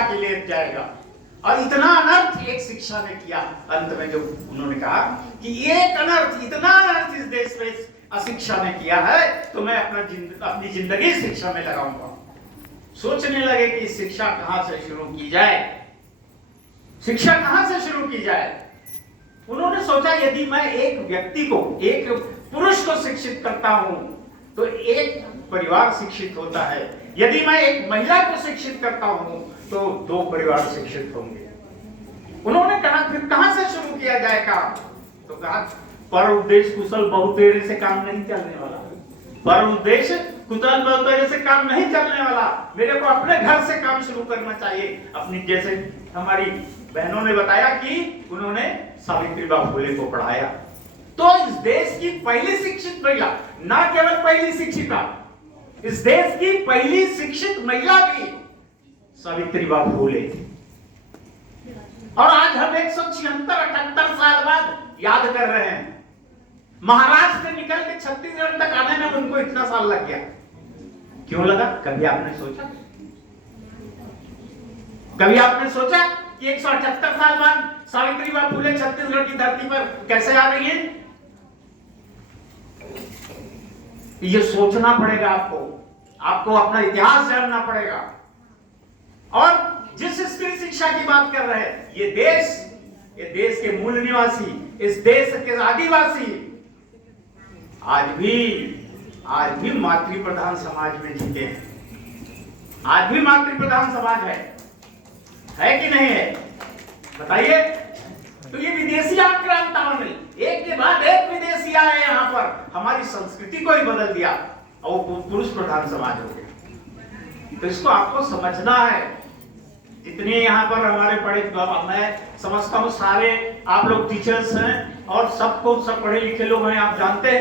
के लिए जाएगा। और इतना अनर्थ एक शिक्षा ने किया, अंत में जो उन्होंने कहा कि एक अनर्थ, इतना अनर्थ इस देश में अशिक्षा ने किया है, तो मैं अपनी जिंदगी शिक्षा में लगाऊंगा। सोचने लगे कि शिक्षा कहां से शुरू की जाए, शिक्षा कहां से शुरू की जाए। उन्होंने सोचा यदि मैं एक व्यक्ति को, एक पुरुष को शिक्षित करता हूं तो एक परिवार शिक्षित होता है, यदि मैं एक महिला को शिक्षित करता हूं तो 2 परिवार शिक्षित होंगे। उन्होंने कहा फिर कहां से शुरू किया जाए काम, तो कहा पर उद्देश्य कुशल बहुतेरे से काम नहीं चलने वाला, पर उद्देश्य कुशल बहुतेरे से काम नहीं चलने वाला, मेरे को अपने घर से काम शुरू करना चाहिए। अपनी, जैसे हमारी बहनों ने बताया कि उन्होंने सावित्रीबाई फुले को पढ़ाया, तो इस देश की पहली शिक्षित महिला, ना केवल पहली शिक्षिका, इस देश की पहली शिक्षित महिला भी सावित्रीबाई फुले। और आज हम 176-78 साल बाद याद कर रहे हैं। महाराष्ट्र से निकल के छत्तीसगढ़ तक आने में उनको इतना साल लग गया। क्यों लगा? कभी आपने सोचा? कभी आपने सोचा कि 178 साल बाद सावित्रीबाई फुले छत्तीसगढ़ की धरती पर कैसे आ रही है? ये सोचना पड़ेगा आपको अपना इतिहास जानना पड़ेगा। और जिस स्त्री शिक्षा की बात कर रहे हैं, ये देश के मूल निवासी, इस देश के आदिवासी आज भी मातृ प्रधान समाज में जीते हैं। आज भी मातृ प्रधान समाज है कि नहीं है? बताइए। तो ये विदेशी आक्रांताओं ने एक के बाद एक विदेशी आए यहाँ पर, हमारी संस्कृति को ही बदल दिया और वो पुरुष प्रधान समाज हो गया। तो इसको आपको समझना है। जितने यहाँ पर हमारे पढ़े, मैं समझता हूँ सारे आप लोग टीचर्स हैं और सब पढ़े लिखे लोग हैं, आप जानते हैं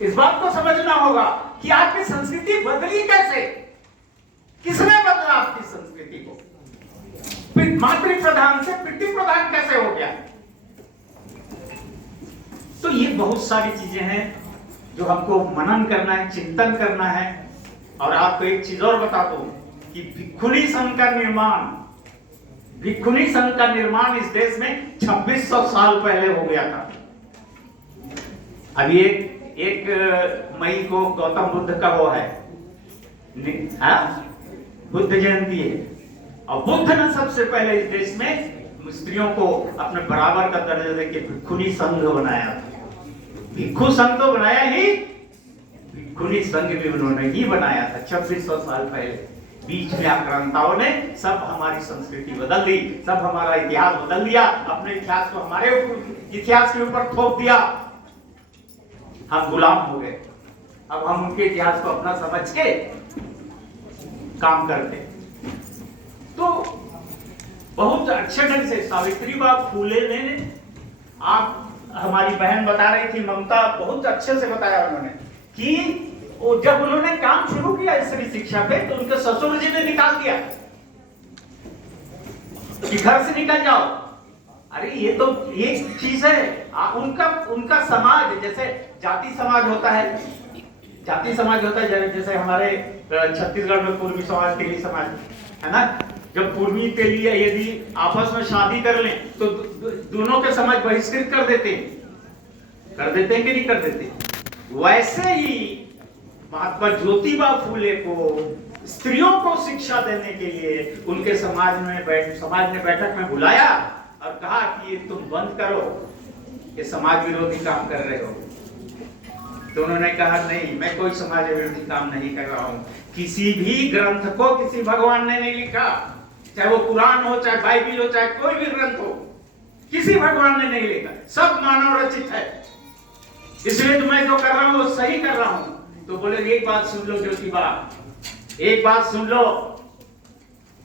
इस बात को समझना होगा कि आपकी संस्कृति बदली कैसे, किसने बदला आपकी संस्कृति को? मातृ प्रधान से पितृ प्रधान कैसे हो गया? तो ये बहुत सारी चीजें हैं जो हमको मनन करना है, चिंतन करना है। और आपको एक चीज और बता दूं कि भिक्षुणी संघ का निर्माण इस देश में 2600 साल पहले हो गया था। अभी एक मई को गौतम बुद्ध का वो है, बुद्ध जयंती है, और बुद्ध ने सबसे पहले इस देश में स्त्रियों को अपने बराबर का दर्जा देके भिक्षुणी संघ बनाया था। भिक्षु संघ तो बनाया ही, भिक्षुणी संघ भी उन्होंने ही बनाया था 2600 साल पहले। बीच में आक्रांताओं ने सब हमारी संस्कृति बदल दी, सब हमारा इतिहास बदल दिया, अपने इतिहास को हमारे इतिहास के ऊपर थोप दिया। हम गुलाम हो गए। अब हम उनके इतिहास को अपना समझ के काम करते। तो बहुत अच्छे ढंग से सावित्रीबाई फुले ने, आप हमारी बहन बता रही थी ममता, बहुत अच्छे से बताया उन्होंने कि जब उन्होंने काम शुरू किया स्त्री शिक्षा पे, तो उनके ससुर जी ने निकाल दिया कि घर से निकल जाओ। अरे ये तो एक चीज है, उनका समाज, जैसे जाति समाज होता है, जैसे हमारे छत्तीसगढ़ में पूर्वी समाज, तेली समाज है ना। जब पूर्वी के लिए यदि आपस में शादी कर लें तो दोनों के समाज बहिष्कृत कर देते हैं कि नहीं कर देते? वैसे ही महात्मा ज्योतिबा फुले को स्त्रियों को शिक्षा देने के लिए उनके समाज ने बैठक में बुलाया और कहा कि ये तुम बंद करो, ये समाज विरोधी काम कर रहे हो। तो उन्होंने कहा नहीं, मैं कोई समाज विरोधी काम नहीं कर रहा हूँ। किसी भी ग्रंथ को किसी भगवान ने नहीं लिखा, चाहे वो कुरान हो, चाहे बाइबिल हो, चाहे कोई भी ग्रंथ हो, किसी भगवान ने नहीं लिखा, सब मानव रचित है। इसलिए तो मैं जो कर रहा हूँ वो सही कर रहा हूँ। तो बोले एक बात सुन लो ज्योतिबा, एक बात सुन लो,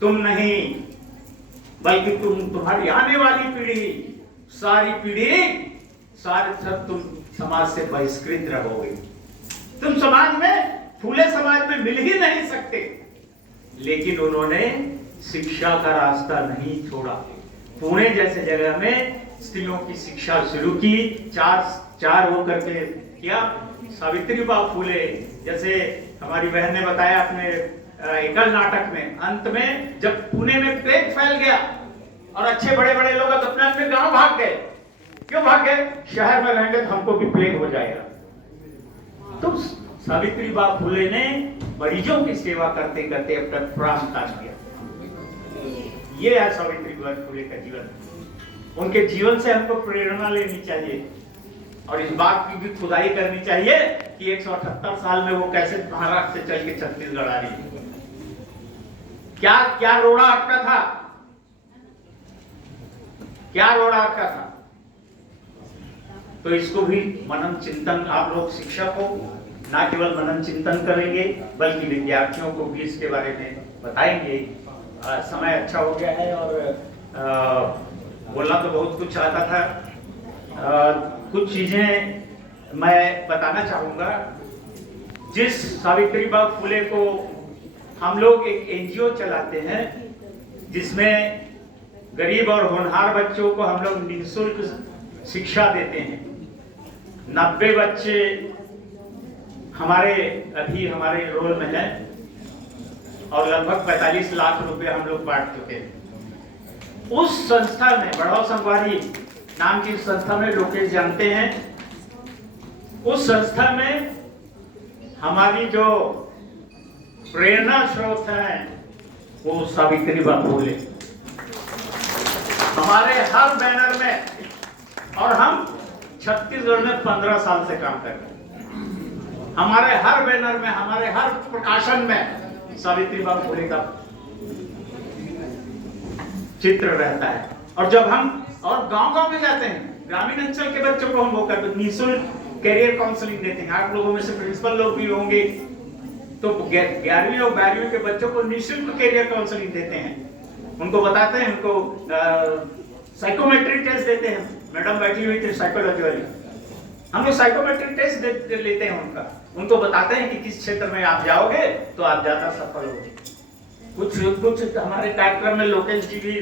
तुम नहीं बल्कि तुम्हारी आने वाली पीढ़ी, सारे सब तुम समाज से बहिष्कृत रहोगे। तुम समाज में, फूले समाज में मिल ही नहीं सकते। लेकिन उन्होंने शिक्षा का रास्ता नहीं छोड़ा। पुणे जैसे जगह में स्त्रियों की शिक्षा शुरू की, चार हो करके किया। सावित्रीबाई फुले, जैसे हमारी बहन ने बताया अपने एकल नाटक में अंत में जब पुणे में प्लेग फैल गया और अच्छे बड़े बड़े लोग अपने अपने गांव भाग गए, क्यों भाग गए? शहर में रहेंगे तो हमको भी प्लेग हो जाएगा। तो सावित्रीबाई फुले ने मरीजों की सेवा करते करते अपना प्राण त्याग दिया। ये है सावित्रीबाई फुले का जीवन। उनके जीवन से हमको प्रेरणा लेनी चाहिए और इस बात की भी खुदाई करनी चाहिए कि 178 साल में वो कैसे महाराष्ट्र से चल के छत्तीसगढ़ आ रही है। क्या क्या रोड़ा अटका था, क्या रोड़ा अटका था। तो इसको भी मनन चिंतन, आप लोग शिक्षक हो, ना केवल मनन चिंतन करेंगे बल्कि विद्यार्थियों को भी इसके बारे में बताएंगे। समय अच्छा हो गया है और बोलना तो बहुत कुछ आता था। कुछ चीजें मैं बताना चाहूंगा। जिस सावित्रीबाई फुले को हम लोग एक एनजीओ चलाते हैं जिसमें गरीब और होनहार बच्चों को हम लोग निःशुल्क शिक्षा देते हैं। 90 बच्चे अभी हमारे रोल में हैं और लगभग 45 लाख रुपए हम लोग बांट चुके हैं। उस संस्था में, बढ़ाओ संगवारी नाम की संस्था में, लोग जानते हैं, उस संस्था में हमारी जो प्रेरणा स्रोत है वो सावित्रीबाई फुले। हमारे हर बैनर में, और हम छत्तीसगढ़ में 15 साल से काम कर रहे हैं, हमारे हर बैनर में, हमारे हर प्रकाशन में सावित्रीबाई फुले का चित्र रहता है। और जब हम और गांव-गांव में जाते हैं, ग्रामीण अंचल के बच्चों को हम वो करते हैं, निःशुल्क कैरियर काउंसलिंग देते हैं। आप लोगों में से प्रिंसिपल लोग भी होंगे, तो 11वीं और 12वीं के बच्चों को निःशुल्क कैरियर काउंसलिंग देते हैं। उनको बताते हैं, उनको साइकोमेट्रिक टेस्ट देते हैं। मैडम बैठी हुई थी साइकोलॉजी वाली, हम लोग साइकोमेट्रिक टेस्ट लेते हैं उनका। उनको बताते हैं कि किस क्षेत्र में आप जाओगे तो आप ज्यादा सफल होगे। कुछ हमारे कार्यक्रम में लोकेश जी भी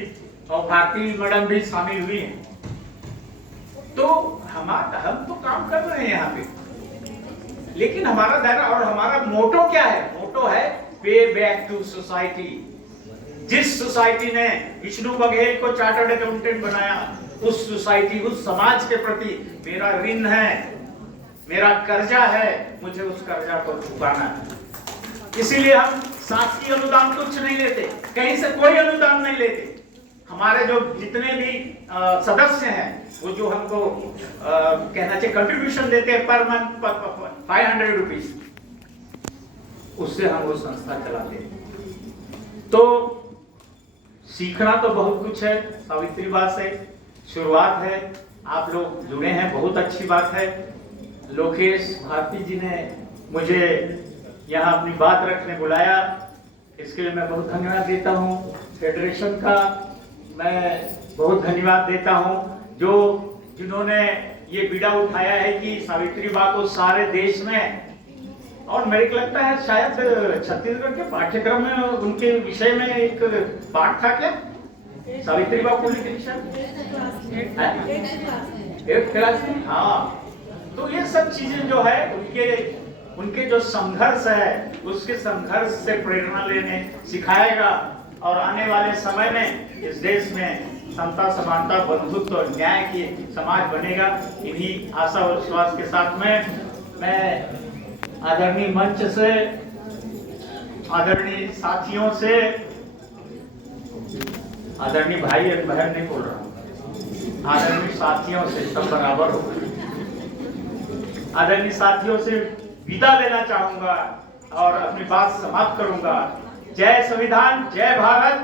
और भारती मैडम भी शामिल हुई हैं। तो हम तो काम कर रहे हैं यहाँ पे, लेकिन हमारा दायरा और हमारा मोटो क्या है? मोटो है पे बैक टू सोसाइटी। जिस सोसाइटी ने विष्णु बघेल को चार्टर्ड अकाउंटेंट बनाया, उस सोसाइटी, उस समाज के प्रति मेरा ऋण है, मेरा कर्जा है, मुझे उस कर्जा को चुकाना है। इसीलिए हम शासकीय अनुदान कुछ नहीं लेते, कहीं से कोई अनुदान नहीं लेते। हमारे जो जितने भी सदस्य हैं वो जो हमको कहना चाहिए कंट्रीब्यूशन देते हैं पर मंथ 500 रुपीज, उससे हम वो संस्था चलाते हैं। तो सीखना तो बहुत कुछ है सावित्रीबाई से, शुरुआत है। आप लोग जुड़े हैं, बहुत अच्छी बात है। लोकेश भारती जी ने मुझे यहाँ अपनी बात रखने बुलाया, इसके लिए मैं बहुत धन्यवाद देता हूँ। फेडरेशन का मैं बहुत धन्यवाद देता हूँ जिन्होंने ये बीड़ा उठाया है कि सावित्रीबाई को सारे देश में, और मेरे को लगता है शायद छत्तीसगढ़ के पाठ्यक्रम में उनके विषय में एक पाठ था क्या, सावित्रीबाई फुले के विषय में 8th क्लास में। हाँ, तो ये सब चीजें जो है उनके जो संघर्ष है, उसके संघर्ष से प्रेरणा लेने सिखाएगा। और आने वाले समय में इस देश में समता, समानता, बंधुत्व और न्याय की समाज बनेगा। इन्हीं आशा और विश्वास के साथ में मैं आदरणीय मंच से, आदरणीय साथियों से, आदरणीय भाई और बहन नहीं बोल रहा हूँ, आदरणीय साथियों से, सब बराबर हो, आदरणीय साथियों से विदा लेना चाहूंगा और अपनी बात समाप्त करूंगा। जय संविधान, जय भारत।